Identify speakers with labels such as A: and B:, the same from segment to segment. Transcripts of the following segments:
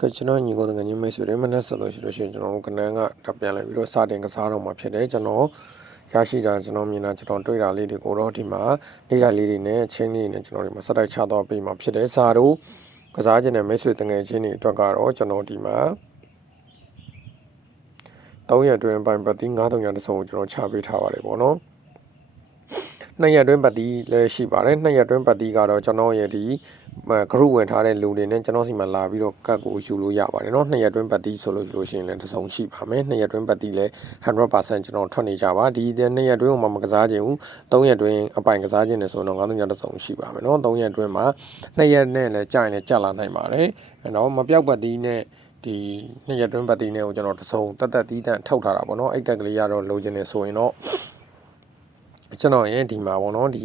A: ကကျွန်တော်ညီကိုတငယ်ချင်းမိတ်ဆွေတွေမနေ့ဆက်လို့ရှိလို့ရှိရင်ကျွန်တော်တို့ကနန်းကတပ်ပြန်လိုက်ပြီးတော့စတင်ကစားတော့မှာဖြစ်တယ်ကျွန်တော်ရရှိတာကျွန်တော်မြင်တာကျွန်တော်တွေ့တာလေးတွေကိုတော့ဒီမှာနေတာလေးတွေနဲ့ချင်းလေးတွေနဲ့ကျွန်တော်ဒီမှာစတိုက်ချတော့ပြီးမှာဖြစ်တယ်စာတို့ကစားခြင်းနဲ့မိတ်ဆွေတငယ်ချင်းတွေအတွက်ကတော့ကျွန်တော်ဒီမှာ3ရက်အတွင်းပိုင်ပတ်တိ9300တစုံကိုကျွန်တော်ချပေးထားပါတယ်ပေါ့နော် နှစ်ရက်အတွင်းပတ်တိလည်းရှိပါတယ်နှစ်ရက်အတွင်းပတ်တိကတော့ကျွန်တော်ရဲ့ဒီ ဂရုဝင်ထားတဲ့လူတွေနဲ့ကျွန်တော်စီမှာလာပြီးတော့ကတ်ကိုယူလို့ရပါတယ်เนาะနှစ်ရက်တွင်းပတ်တီးဆိုလို့လို့ရှိရင်လည်းတစ်စုံရှိပါမယ်နှစ်ရက်တွင်းပတ်တီးလည်း100%ကျွန်တော်ထွက်နေကြပါဒီနှစ်ရက်တွင်းမှာမကစားခြင်းဘူးသုံးရက်တွင်းအပိုင်ကစားခြင်းနဲ့ဆိုတော့9000တစ်စုံရှိပါမယ်เนาะသုံးရက်တွင်းမှာနှစ်ရက်နဲ့လည်းကြာရင်လည်းကြာလာနိုင်ပါတယ်အဲ့တော့မပြောက်ပတ်တီးနဲ့ဒီနှစ်ရက်တွင်းပတ်တီးနဲ့ကိုကျွန်တော်တစ်စုံတက်တက်တီးတန့်ထုတ်ထားတာပေါ့เนาะအဲ့ကက်ကလေးရတော့လိုချင်နေဆိုရင်တော့ ကျွန်တော်ရဲ့ဒီမှာပေါ့နော်ဒီ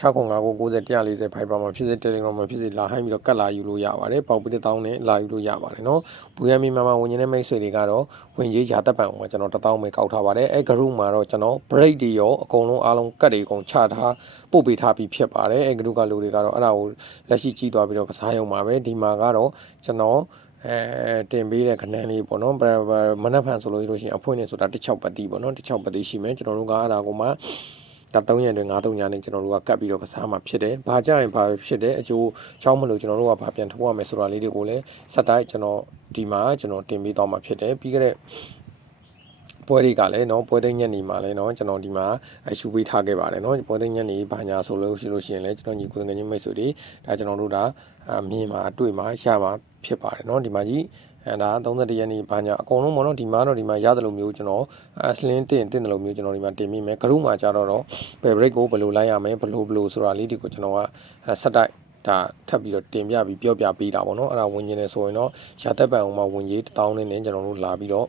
A: 69590 140 Viber မှာဖြစ်စေ Telegram မှာဖြစ်စေလာဟိုင်းပြီးတော့ကတ်လာယူလို့ရပါတယ်ပေါက်ပြီးတောင်းနဲ့လာယူလို့ရပါတယ်နော်ဘူရမီမှာမှာဝင်နေတဲ့မိတ်ဆွေတွေကတော့ဝင်ကြီးရာတက်ပံကိုကျွန်တော်1000ပဲကောက်ထားပါတယ်အဲ group မှာတော့ကျွန်တော် break တွေရောအကုန်လုံးအားလုံးကတ်တွေအကုန်ချထားပို့ပေးထားပြီးဖြစ်ပါတယ်အဲ group ကလူတွေကတော့အဲ့ဒါကိုလက်ရှိကြည့်သွားပြီးတော့ကစားရုံပါပဲဒီမှာကတော့ကျွန်တော်အဲတင်ပေးတဲ့ခဏန်းလေးပေါ့နော်မနက်ဖြန်ဆိုလို့ရှိရင်အဖွင့်နေဆိုတာ16ပတ်တီးပေါ့နော်16ပတ်တီးရှိမယ်ကျွန်တော်တို့ကအဲ့ဒါကိုမှ ဒါ3ရက်တွင်9-3ညနေကျွန်တော်တို့ကကတ်ပြီးတော့ကစားမှာဖြစ်တယ်။ဘာကြရင်ဘာဖြစ်တယ်အကျိုးချောင်းမလို့ကျွန်တော်တို့ကဘာပြန်ထိုးရမယ်ဆိုတာလေးတွေကိုလည်းစက်တိုင်းကျွန်တော်ဒီမှာကျွန်တော်တင်ပေးသွားမှာဖြစ်တယ်။ပြီးကြတဲ့ပွဲတွေကလည်းเนาะပွဲသိမ်းညက်နေမှာလည်းเนาะကျွန်တော်ဒီမှာအရှူပေးထားခဲ့ပါတယ်เนาะပွဲသိမ်းညက်နေဘာညာဆိုလို့ရှိလို့ရှိရင်လည်းကျွန်တော်ညီကိုငယ်ချင်းမိတ်ဆွေတွေဒါကျွန်တော်တို့ဒါမြင်မှာတွေ့မှာရမှာ ဖြစ်ပါတယ်เนาะဒီမှာကြီးအဲဒါ31ရက်နေ့ဘာညာအကုန်လုံးပေါ့နော်ဒီမှာတော့ဒီမှာရတယ်လို့မျိုးကျွန်တော်အစလင်းတင်တင်တယ်လို့မျိုးကျွန်တော်ဒီမှာတင်မိမယ်ဂရုမှာကြတော့တော့ဘယ် break ကိုဘယ်လိုလိုက်ရမယ်ဘယ်လိုဘယ်လိုဆိုတာလေးဒီကိုကျွန်တော်ကဆက်တိုက်ဒါထပ်ပြီးတော့တင်ပြပြီးပြောပြပေးတာပေါ့နော်အဲ့ဒါဝင်ကျင်နေဆိုရင်တော့ရာသက်ပံအောင်မှာဝင်ကြီးတောင်းနေနေကျွန်တော်တို့လာပြီးတော့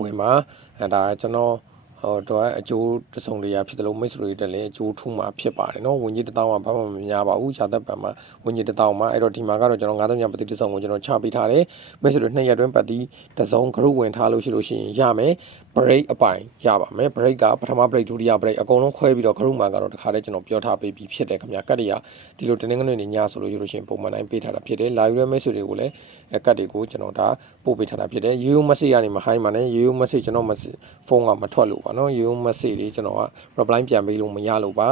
A: ဝင်မှာအဲဒါကျွန်တော်ဟို တော့အကျိုးတစုံတရာဖြစ်တယ်လို့မိတ်ဆွေတွေတက်လည်းအကျိုးထူးမှာဖြစ်ပါတယ်နော်ဝင်ကြီးတစ်တောင်းကဘာမှမများပါဘူးရှာသက်ပံမှာဝင်ကြီးတစ်တောင်းမှာအဲ့တော့ဒီမှာကတော့ကျွန်တော်9000ညပတိတစ်စုံကိုကျွန်တော်ချပေးထားတယ်မိတ်ဆွေတွေနှစ်ရက်တွင်းပတ်တီတစ်စုံဂရုဝင်ထားလို့ရှိလို့ရှိရင်ရမယ် break အပိုင်ရပါမယ် break ကပထမ break ဒုတိယ break အကုန်လုံးခွဲပြီးတော့ဂရုမှာကတော့တခါတည်းကျွန်တော်ပြောထားပေးပြီးဖြစ်တယ်ခင်ဗျာကတ်တွေကဒီလိုတင်းငွေနေညဆိုလို့ရှိလို့ရှိရင်ပုံမှန်တိုင်းပေးထားတာဖြစ်တယ်လာယူရဲမိတ်ဆွေတွေကိုလည်းကတ်တွေကိုကျွန်တော်ဒါပို့ပေးထားတာဖြစ်တယ်ရိုးရိုး message ကနေမဟိုင်းပါနဲ့ရိုးရိုး message ကျွန်တော် message ဖုန်းကမထွက်လို့ပါနော်ရိုးရိုး message လေးကျွန်တော်က reply ပြန်ပေးလို့မရလို့ပါ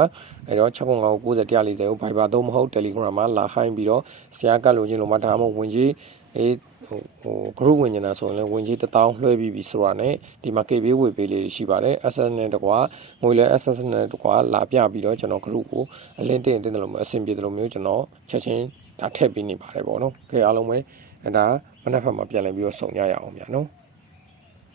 A: အဲတော့690 90 140ကို Viber သုံးမဟုတ် Telegram မှာလာဟိုင်းပြီးတော့ဆရာကတ်လို့ချင်းလို့မဒါမှမဟုတ်ဝင်ကြီးအေးဟိုဟို group ဝင်နေတာဆိုရင်လည်းဝင်ကြီး1000လွှဲပြီးပြီဆိုတာနဲ့ဒီမှာ KB ဝေပေးလေးရှိပါတယ် SS နဲ့တကွာငွေလဲ SS နဲ့တကွာလာပြပြီးတော့ကျွန်တော် group ကိုအလင်းတင်တင်တယ်လို့မျိုးအဆင်ပြေတယ်လို့မျိုးကျွန်တော်ချက်ချင်းဒါထည့်ပေးနေပါတယ်ပေါ့နော်။ကြည့်အားလုံးပဲဒါမနက်ဖြန်မှာပြန်လည်ပြီးတော့စုံကြရအောင်ဗျာနော်။